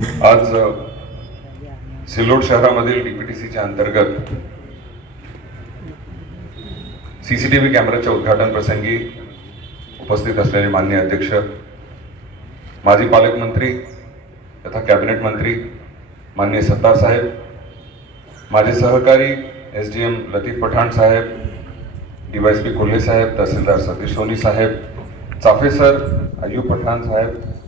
आज सिल्लोड शहरामधील डीपीटीसीच्या अंतर्गत सीसीटीव्ही कॅमेराच्या उद्घाटन प्रसंगी उपस्थित असलेले माननीय अध्यक्ष माजी पालकमंत्री तथा कॅबिनेट मंत्री माननीय सत्तार साहेब माझे सहकारी S D M Latif Pathan साहेब डीवायसपी कोल्हे साहेब तहसीलदार सतीश सोनी साहेब चाफे सर अय्यूब पठाण साहेब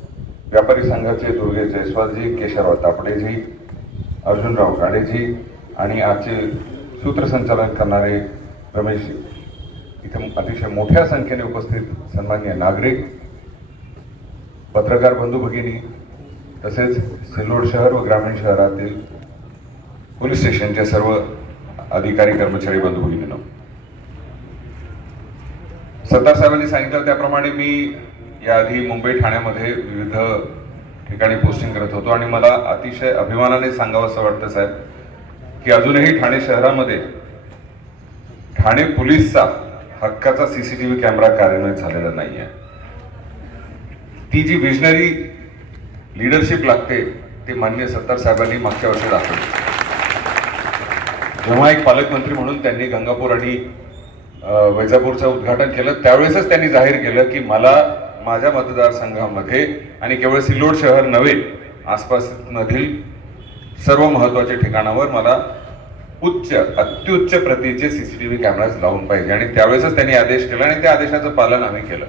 व्यापारी संघाचे दुर्गे जयस्वालजी केशवराव तापडेजी अर्जुनराव गाडेजी आणि आजचे सूत्रसंचालन करणारे रमेशजी इथे अतिशय मोठ्या संख्येने उपस्थित सन्मान्य नागरिक पत्रकार बंधू भगिनी तसेच सिल्लोड शहर व ग्रामीण शहरातील पोलीस स्टेशनचे सर्व अधिकारी कर्मचारी बंधू भगिनींनो. सत्तार साहेबांनी सांगितलं त्याप्रमाणे मी याआधी मुंबई ठाण्यामध्ये विविध ठिकाणी पोस्टिंग करत होतो आणि मला अतिशय अभिमानाने सांगावं असं वाटतं साहेब की अजूनही ठाणे शहरामध्ये ठाणे पोलीसचा हक्काचा सीसीटीव्ही कॅमेरा कार्यान्वित झालेला नाही आहे ती जी विजनरी लिडरशिप लागते ते मान्य सत्तार साहेबांनी मागच्या वर्षी दाखवली. जेव्हा एक पालकमंत्री म्हणून त्यांनी गंगापूर आणि वैजापूरचं उद्घाटन केलं त्यावेळेसच त्यांनी जाहीर केलं की मला माझ्या मतदारसंघामध्ये आणि केवळ सिल्लोड शहर नव्हे आसपासमधील सर्व महत्त्वाच्या ठिकाणावर मला उच्च अत्युच्च प्रतीचे C C T V cameras लावून पाहिजे. आणि त्यावेळेसच त्यांनी आदेश केला आणि त्या आदेशाचं पालन आम्ही केलं.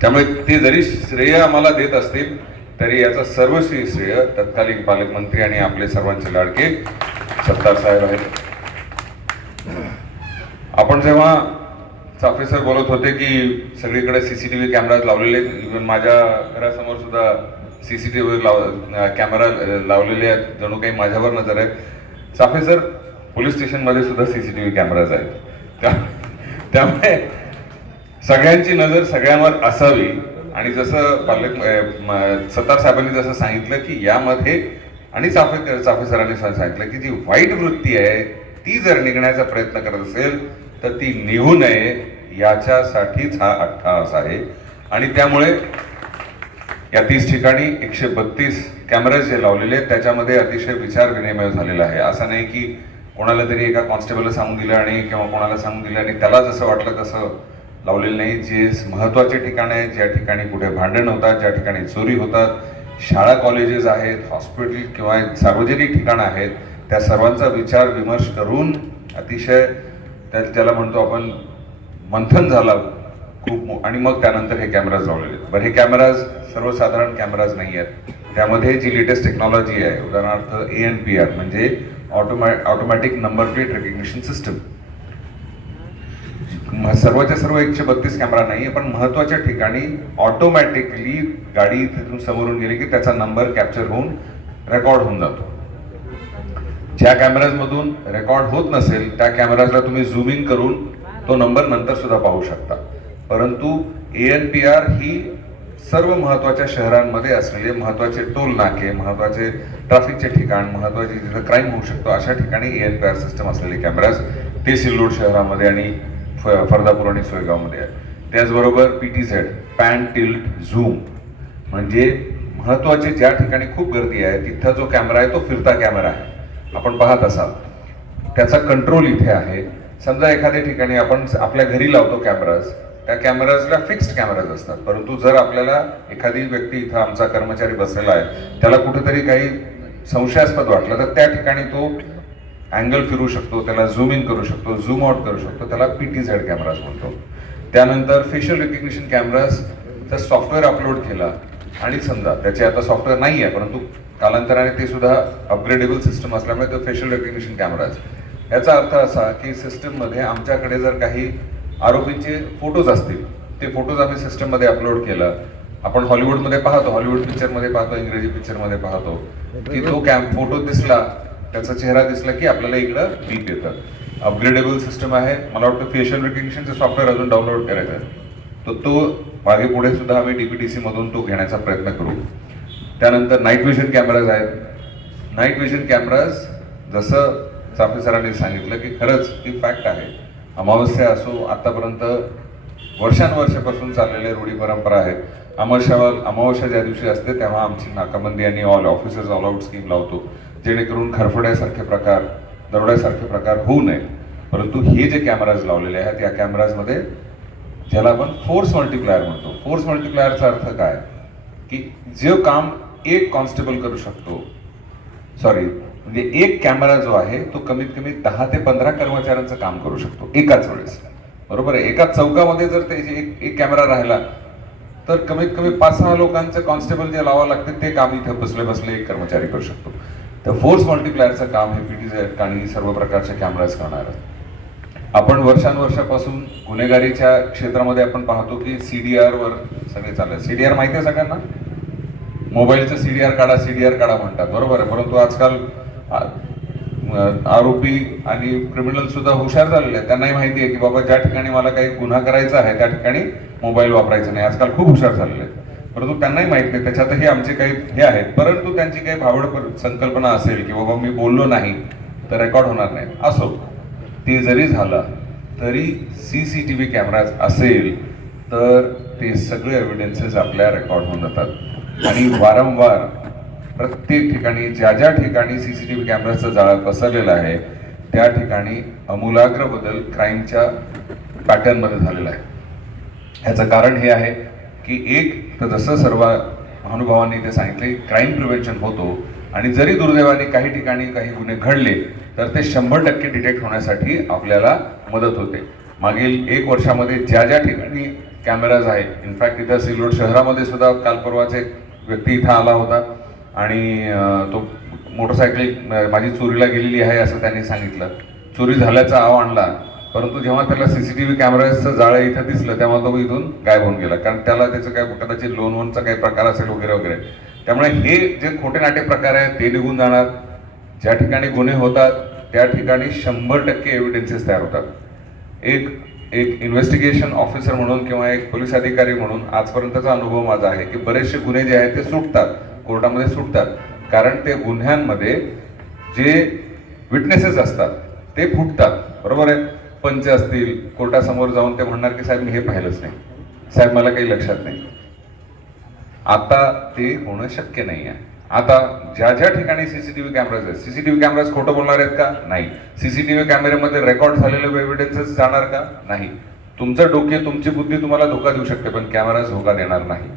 त्यामुळे ते जरी श्रेय आम्हाला देत असतील तरी याचं श्री श्रेय तत्कालीन पालकमंत्री आणि आपले सर्वांचे लाडके सत्तार साहेब आहेत. आपण जेव्हा चाफे सर बोलत होते की सगळीकडे C C T V camera लावलेले आहेत. इव्हन माझ्या घरासमोर सुद्धा सी सी टी व्ही लाव कॅमेरा लावलेले आहेत. जणू काही माझ्यावर नजर आहे चाफे सर पोलीस स्टेशनमध्ये सुद्धा C C T V cameras आहेत. त्या- त्यामुळे सगळ्यांची नजर सगळ्यांवर असावी. आणि जसं पालक सत्तार साहेबांनी जसं सांगितलं की यामध्ये आणि चाफे चाफे सरांनी सांगितलं की जी वाईट वृत्ती आहे ती जर निघण्याचा प्रयत्न करत असेल तर ती निघू नये याच्यासाठीच हा अट्टाहास आहे. आणि त्यामुळे या तीस ठिकाणी एकशे बत्तीस कॅमेरे जे लावलेले आहेत त्याच्यामध्ये अतिशय विचार विनिमय झालेला आहे. असं नाही की कोणाला तरी एका कॉन्स्टेबलला सांगून दिलं आणि किंवा कोणाला सांगून दिलं आणि त्याला जसं वाटलं तसं लावलेलं नाही. जे महत्त्वाचे ठिकाण आहेत ज्या ठिकाणी कुठे भांडण होतात ज्या ठिकाणी चोरी होतात शाळा कॉलेजेस आहेत हॉस्पिटल किंवा सार्वजनिक ठिकाणं आहेत त्या सर्वांचा विचार विमर्श करून अतिशय त्याला म्हणतो आपण मंथन झालं खूप मो- आणि मग त्यानंतर हे कॅमेराज लावलेले आहेत. बरं हे कॅमेराज सर्वसाधारण कॅमेराज नाही आहेत. त्यामध्ये जी लेटेस्ट टेक्नॉलॉजी आहे उदाहरणार्थ ए एन पी आर म्हणजे ऑटोमॅ automatic number plate recognition system सर्वच्या सर्व एकशे बत्तीस कॅमेरा नाही आहे पण महत्त्वाच्या ठिकाणी ऑटोमॅटिकली गाडी तिथून समोरून गेली की त्याचा नंबर कॅप्चर होऊन रेकॉर्ड होऊन जातो. ज्या कॅमेराजमधून रेकॉर्ड होत नसेल त्या कॅमेराजला तुम्ही झूमिंग करून तो नंबर नंतर सुद्धा पाहू शकता. परंतु ए एन पी आर ही सर्व महत्त्वाच्या शहरांमध्ये असलेले महत्त्वाचे टोल नाके महत्त्वाचे ट्रॅफिकचे ठिकाण महत्त्वाचे जिथं क्राईम होऊ शकतो अशा ठिकाणी A N P R system असलेले कॅमेराज ते सिल्लोड शहरामध्ये आणि फ- फरदापूर आणि सोयगावमध्ये आहे त्याचबरोबर P T Z pan tilt zoom म्हणजे महत्त्वाचे ज्या ठिकाणी खूप गर्दी आहे तिथं जो कॅमेरा आहे तो फिरता कॅमेरा आहे. आपण पाहत असाल त्याचा कंट्रोल इथे आहे. समजा एखाद्या ठिकाणी आपण आपल्या घरी लावतो कॅमेराज त्या कॅमेराजला फिक्स्ड कॅमेराज असतात. परंतु जर आपल्याला एखादी व्यक्ती इथं आमचा कर्मचारी बसलेला आहे त्याला कुठेतरी काही संशयास्पद वाटलं तर त्या ठिकाणी तो अँगल फिरू शकतो त्याला झूम इन करू शकतो झूम आउट करू शकतो त्याला पी टी झेड कॅमेराज म्हणतो. त्यानंतर फेशियल रिकग्निशन कॅमेराजचा सॉफ्टवेअर अपलोड केला आणि समजा त्याचे आता सॉफ्टवेअर नाही आहे परंतु कालांतराने ते सुद्धा अपग्रेडेबल सिस्टम असल्यामुळे तो फेशियल रेकग्निशन कॅमेराज याचा अर्थ असा की सिस्टममध्ये आमच्याकडे जर काही आरोपींचे फोटोज असतील ते फोटोज आम्ही सिस्टममध्ये अपलोड केलं. आपण हॉलिवूडमध्ये पाहतो हॉलिवूड पिक्चरमध्ये पाहतो इंग्रजी पिक्चरमध्ये पाहतो. की तो कॅम फोटो दिसला त्याचा चेहरा दिसला की आपल्याला इकडं बीप येतं. अपग्रेडेबल सिस्टम आहे. मला वाटतं फेशियल रिकग्निशनचं सॉफ्टवेअर अजून डाउनलोड करायचं आहे. तर तो मागे पुढे सुद्धा आम्ही डीपीटीसी मधून तो घेण्याचा प्रयत्न करू. त्यानंतर नाईट विजन कॅमेराज आहेत. नाईट विजन कॅमेराज जसं चाफे सरांनी सांगितलं की खरंच ती फॅक्ट आहे. अमावस्या असो आतापर्यंत वर्षानुवर्षापासून चाललेल्या रूढी परंपरा आहेत. अमावस्या अमावस्या ज्या दिवशी असते तेव्हा आमची नाकाबंदी आणि all officers all out scheme लावतो. जेणेकरून खरफड्यासारखे प्रकार दरोड्यासारखे प्रकार होऊ नये. परंतु हे जे कॅमेराज लावलेले आहेत या कॅमेराजमध्ये ज्याला आपण फोर्स मल्टिप्लायर म्हणतो. फोर्स मल्टिप्लायरचा अर्थ काय? की जे काम एक कॉन्स्टेबल करू शकतो. सॉरी म्हणजे एक कॅमेरा जो आहे तो कमीत कमी दहा ते पंधरा कर्मचाऱ्यांचं काम करू शकतो एकाच वेळेस. बरोबर आहे? एका चौकामध्ये जर त्याचे एक एक कॅमेरा राहिला तर कमीत कमी पाच सहा लोकांचं कॉन्स्टेबल जे लावावं लागते ते काम इथे बसले बसले एक कर्मचारी करू शकतो. तर फोर्स मल्टिप्लायरचं काम हे पीटीझेड आणि सर्व प्रकारचे कॅमेराज करणार. आहेत आपण वर्षानुवर्षापासून गुन्हेगारीच्या क्षेत्रामध्ये आपण पाहतो की सी डी आरवर सगळे चालले. सीडीआर माहिती आहे सगळ्यांना? मोबाईलचं सी डी आर काढा सी डी आर काढा म्हणतात. बरोबर आहे. परंतु आजकाल आरोपी आणि क्रिमिनल सुद्धा हुशार झालेले आहेत. त्यांनाही माहिती आहे की बाबा ज्या ठिकाणी मला काही गुन्हा करायचा आहे त्या ठिकाणी मोबाईल वापरायचा नाही. आजकाल खूप हुशार झालेले आहेत. परंतु त्यांनाही माहीत नाही. त्याच्यातही आमचे काही हे आहेत. परंतु त्यांची काही भावड संकल्पना असेल की बाबा मी बोललो नाही तर रेकॉर्ड होणार नाही. असो. ते जरी झालं तरी C C T V cameras असेल तर ते सगळे एव्हिडन्सेस आपल्या रेकॉर्ड होऊन जातात. आणि वारंवार प्रत्येक ठिकाणी ज्या ज्या ठिकाणी सी सी टी व्ही कॅमेराचं जाळं पसरलेलं आहे त्या ठिकाणी अमूलाग्र बदल क्राईमच्या पॅटर्नमध्ये झालेला आहे. ह्याचं कारण हे आहे की एक तर जसं सर्व महानुभावांनी ते सांगितले क्राईम प्रिव्हेन्शन होतो आणि जरी दुर्दैवाने काही ठिकाणी काही गुन्हे घडले तर ते शंभर टक्के डिटेक्ट होण्यासाठी आपल्याला मदत होते. मागील एक वर्षामध्ये ज्या ज्या ठिकाणी कॅमेराज आहेत इनफॅक्ट इथं सिल्लोड शहरामध्ये सुद्धा काल परवाचे एक व्यक्ती इथं आला होता. आणि तो मोटरसायकल माझी चोरीला गेलेली आहे असं त्यांनी सांगितलं. चोरी झाल्याचा आव आणला. परंतु जेव्हा त्याला सी सी टी व्ही कॅमेराचं जाळं इथं दिसलं तेव्हा तो इथून गायब होऊन गेला. कारण त्याला त्याचं काय कदाचित लोन वोनचा काही प्रकार असेल वगैरे वगैरे. त्यामुळे हे जे खोटे नाटे प्रकार आहेत ते निघून जाणार. ज्या ठिकाणी गुन्हे होतात त्या ठिकाणी शंभर टक्के एव्हिडन्सेस तयार होतात. एक एक इन्व्हेस्टिगेशन ऑफिसर म्हणून किंवा एक पोलीस अधिकारी म्हणून आजपर्यंतचा अनुभव माझा आहे की बरेचसे गुन्हे जे आहेत ते सुटतात कोर्टामध्ये सुटतात. कारण ते गुन्ह्यांमध्ये जे विटनेसेस असतात ते फुटतात. बरोबर आहे? पंच असतील कोर्टासमोर जाऊन ते म्हणणार की साहेब मी हे पाहिलंच नाही. साहेब मला काही लक्षात नाही. आता ते होणं शक्य नाही आहे आता ज्या ज्या ठिकाणी सीसीटीव्ही कॅमेराज आहेत सीसीटीव्ही कॅमेराज खोटं बोलणार आहेत का? नाही. सीसीटीव्ही कॅमेऱ्यामध्ये रेकॉर्ड झालेले एव्हिडन्सेस जाणार का? नाही. तुमचं डोके तुमची बुद्धी तुम्हाला धोका देऊ शकते पण कॅमेराज धोका देणार नाही.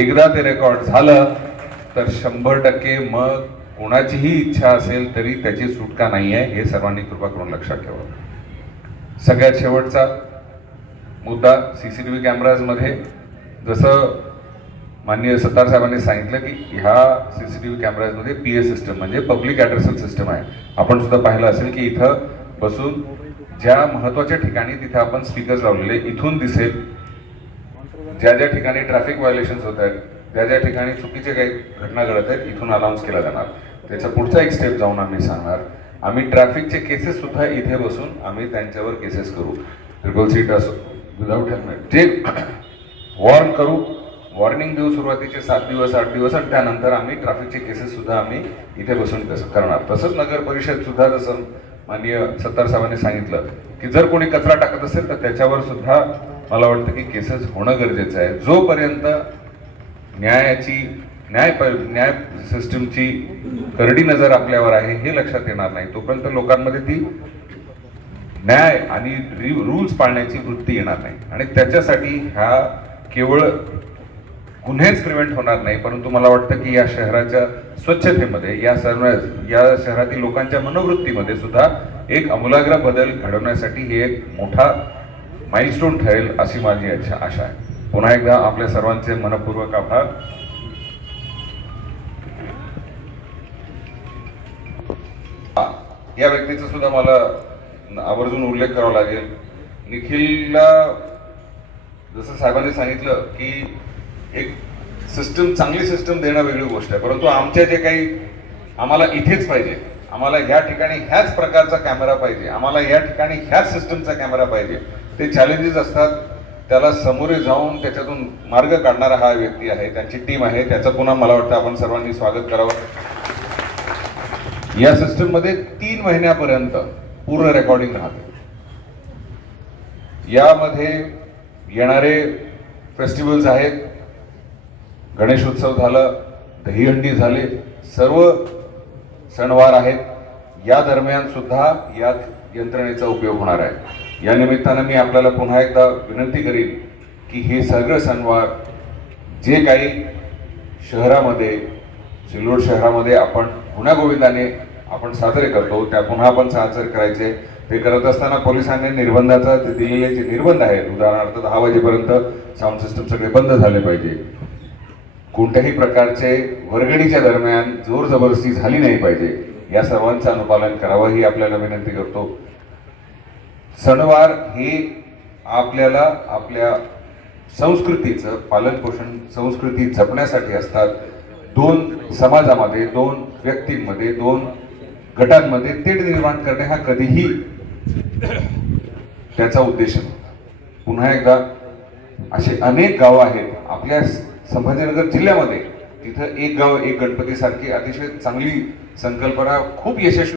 एकदा ते रेकॉर्ड झालं तर शंभर टक्के मग कोणाचीही इच्छा असेल तरी त्याची सुटका नाही आहे. हे सर्वांनी कृपा करून लक्षात ठेवा. सगळ्यात शेवटचा मुद्दा सी सी टी व्ही कॅमेराजमध्ये जसं माननीय सत्तार साहेबांनी सांगितलं की ह्या सी सी टी व्ही कॅमेराजमध्ये पी ए सिस्टम म्हणजे पब्लिक ॲड्रेसल सिस्टम आहे. आपण सुद्धा पाहिलं असेल की इथं बसून ज्या महत्त्वाच्या ठिकाणी तिथे आपण स्पीकर्स लावलेले इथून दिसेल. ज्या ज्या ठिकाणी ट्रॅफिक व्हायोलेशन्स होत आहेत ज्या ज्या ठिकाणी चुकीचे काही घटना घडत आहेत इथून अनाऊन्स केला जाणार. त्याचा पुढचा एक स्टेप जाऊन आम्ही सांगणार. आम्ही ट्रॅफिकचे केसेस सुद्धा इथे बसून आम्ही त्यांच्यावर केसेस करू. ट्रिपल सीट असो विदाऊट हेल्मेट जे वॉर्न करू वॉर्निंग देऊ सुरुवातीचे सात दिवस आठ दिवस आणि त्यानंतर आम्ही ट्रॅफिकचे केसेस सुद्धा आम्ही इथे बसून तसं करणार. तसंच नगर परिषद सुद्धा जसं माननीय सत्तार साहेबांनी सांगितलं की जर कोणी कचरा टाकत असेल तर त्याच्यावर सुद्धा मला वाटतं की केसेस होणं गरजेचं आहे. जोपर्यंत न्यायाची न्याय न्याय सिस्टमची करडी नजर आपल्यावर आहे हे लक्षात येणार नाही तोपर्यंत लोकांमध्ये ती न्याय आणि रूल्स पाळण्याची वृत्ती येणार नाही. आणि त्याच्यासाठी ह्या केवळ गुन्हेच प्रिव्हेंट होणार नाही परंतु मला वाटतं की या शहराच्या स्वच्छतेमध्ये या सर्व या शहरातील लोकांच्या मनोवृत्तीमध्ये सुद्धा एक अमूलाग्र बदल घडवण्यासाठी हे एक मोठा माइलस्टोन ठरेल अशी माझी आशा आहे. पुन्हा एकदा आपल्या सर्वांचे मनपूर्वक आभार. या व्यक्तीचा सुद्धा मला आवर्जून उल्लेख करावा लागेल. निखिलला जसं साहेबांनी सांगितलं की एक सिस्टम चांगली सिस्टम देणं वेगळी गोष्ट आहे. परंतु आमच्या जे काही आम्हाला इथेच पाहिजे. आम्हाला ह्या ठिकाणी ह्याच प्रकारचा कॅमेरा पाहिजे. आम्हाला या ठिकाणी ह्याच सिस्टमचा कॅमेरा पाहिजे. ते चॅलेंजेस असतात. त्याला समोरे जाऊन त्याच्यातून मार्ग काढणारा हा व्यक्ती आहे त्यांची टीम आहे. त्याचं पुन्हा मला वाटतं आपण सर्वांनी स्वागत करावं. या सिस्टममध्ये तीन महिन्यापर्यंत पूर्ण रेकॉर्डिंग राहते. यामध्ये येणारे फेस्टिवल्स आहेत. गणेशोत्सव झालं दहीहंडी झाले सर्व सणवार आहेत. या दरम्यान सुद्धा या यंत्रणेचा उपयोग होणार आहे. या निमित्तानं मी आपल्याला पुन्हा एकदा विनंती करीन की हे सगळं सणवार जे काही शहरामध्ये सिल्लोड शहरामध्ये आपण गुण्यागोविंदाने आपण साजरे करतो त्या पुन्हा आपण साजरे करायचे. ते करत असताना पोलिसांनी निर्बंधाचा ते दिलेले जे निर्बंध आहेत उदाहरणार्थ दहा वाजेपर्यंत साऊंड सिस्टम सगळे बंद झाले पाहिजे. कोणत्याही प्रकारचे वर्गणीच्या दरम्यान जोर जबरदस्ती झाली नाही पाहिजे. या सर्वांचं अनुपालन करावं ही आपल्याला विनंती करतो. सणवार हे आपल्याला आपल्या संस्कृतीचं पालनपोषण संस्कृती जपण्यासाठी असतात. दोन समाजामध्ये दोन व्यक्तींमध्ये दोन गटांमध्ये तेढ निर्माण करणे हा कधीही त्याचा उद्देश नव्हता. पुन्हा एकदा असे अनेक गावं आहेत आपल्या संभाजीनगर जिल्ह्यामध्ये तिथं एक गाव एक गणपतीसारखी अतिशय चांगली संकल्पना खूप यशस्वी